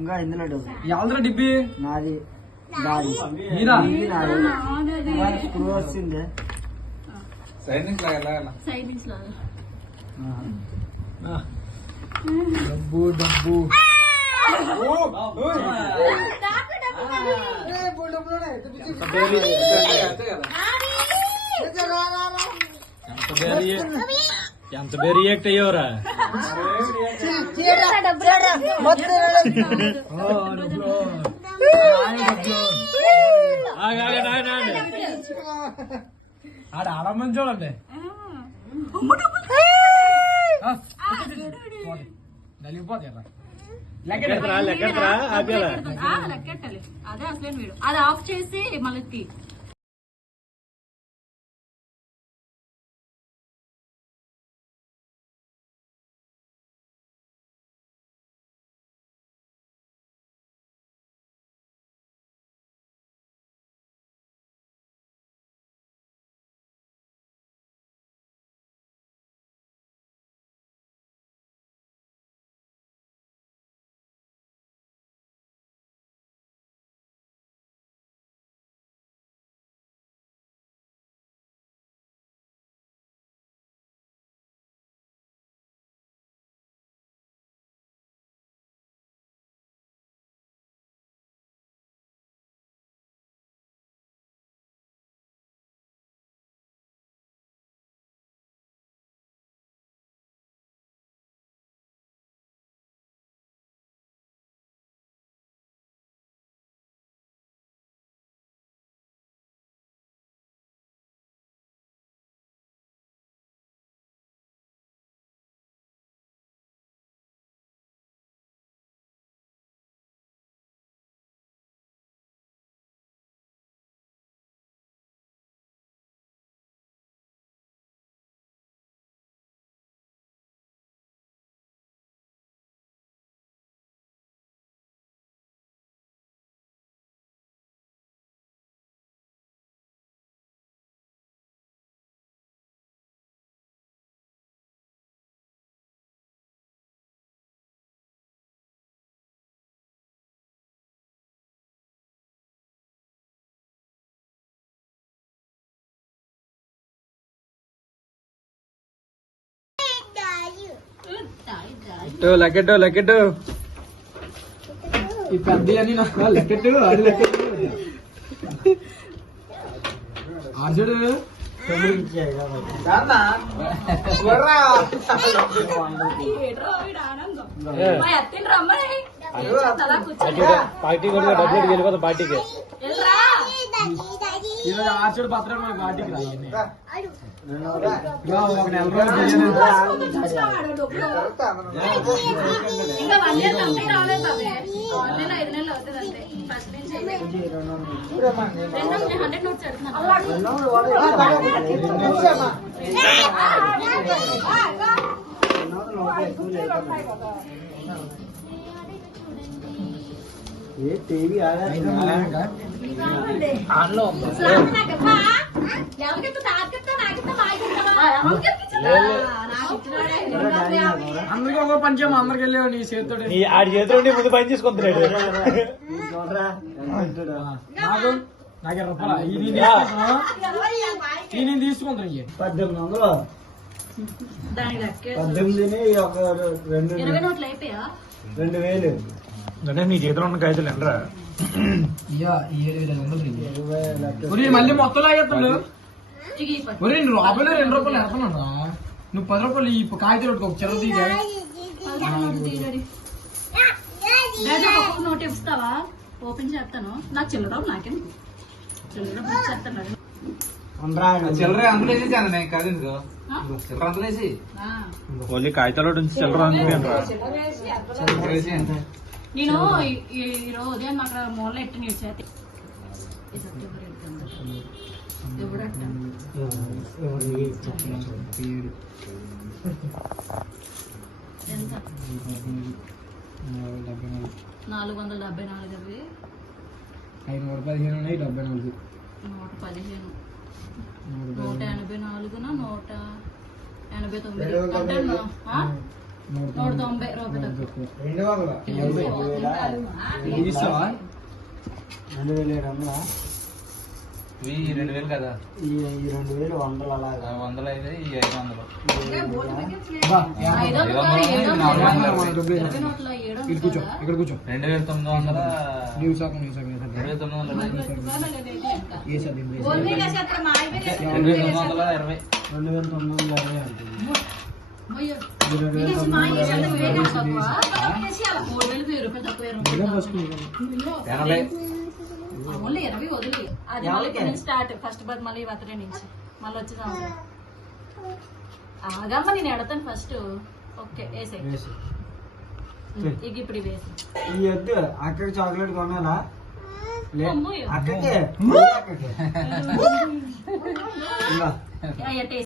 ఇంకా ఇందులో ఎవరిరా డిబ్బి? నాది మీరా? స్క్రూ వస్తుంది సైడ్ నుంచి లాగా డబ్బు డబ్బు ఎంత బేరీ రియాక్ట్ అయ్యేవరా? ఆడ ఆడ మంది చూడండి. లెక్కెట్టాలి. అదే అసలు వీడు అది ఆఫ్ చేసి మళ్ళీ లెక్కెట్టు లెక్కెట్టు ఈ పెద్ద అని నాకు లెక్కెట్టు అది లెక్కెట్టు ఆర్జుడు పార్టీ కూడా డబ్బులు వెళ్ళిపోతాం పార్టీకి. ఈరోజు ఆర్చడు పత్రం పార్టీకి రాయండి. ఒక నెల రోజులు టీవీ అందరికీ ఒక పంచం అందరికి వెళ్ళావు నీ చేతితో. ఆడి చేతిలో ముందు పని చేసుకుంటున్నాడు. నాకు 20 రూపాయలు ఈ నేను తీసుకుంటాను. 1800 18 ఒక 2000 నీ చేతిలో ఉన్న కాగితాలు ఎండ్రా మళ్ళీ మొత్తం లాగేస్తాడు. ఒరే నువ్వు లోపల 2 రూపాయలు ఎడతాను. నువ్వు 10 రూపాయలు ఈ కాగితాలు ఒక చిల్లర తీగా నోట్ ఇస్తావా? ఓపెన్ చేస్తాను. నాకు చిల్లర నాకేం చిల్లర చెప్తాను. చిల్లర అందులో వేసేసాను నేను కాదు చిల్లర అందులో వేసి ఓన్లీ కాగితాలో నుంచి చిల్లర నేను ఈరోజు ఉదయం అక్కడ మూలలో ఎట్టి నిలిచేది ఎంత 474 515 ఉన్నాయి. 74 115 184 189 190 రూపాయలు 200 ఇస్తావా 2700 ఇవి 2000 కదా ఈ 2000 100 అలాగా 100 అయితే ఈ 500 బా, ఐదో ఏదో రూపాయలు, ఏడో నాలుగు రూపాయలు. వందలు. 20 నోట్ల ఏడో ఇక్కడ కూర్చో రూపాయలా? ఇక్కడ కూర్చో 2900 నీవు సాకు 2900 ఏ సార్ 2920 2920 అంటే అయ్యో. ఇది నీకేసి మా ఇంటి చెత్త 2920 వేరే తక్కువ. నీకేసి అలా 3000 రూపాయలు తక్కువ 20 రూపాయలు. 80 ఓన్లీ 20 వదిలి అది మళ్ళీ ఇక్కడ నుంచి స్టార్ట్ ఫస్ట్ బర్త్ మళ్ళీ బర్త్డే నుంచి మళ్ళీ వచ్చే సంవత్సరం ఆగమ్మ నేను ఎడతాను ఫస్ట్ ఓకే వేసే వేసి. ఇక ఇప్పుడు ఇవి వేసి ఈ వద్దు అక్కడికి చాక్లెట్ కొనాలా లే అమ్మోయ్. అక్కడికి ఇంకా టేస్ట్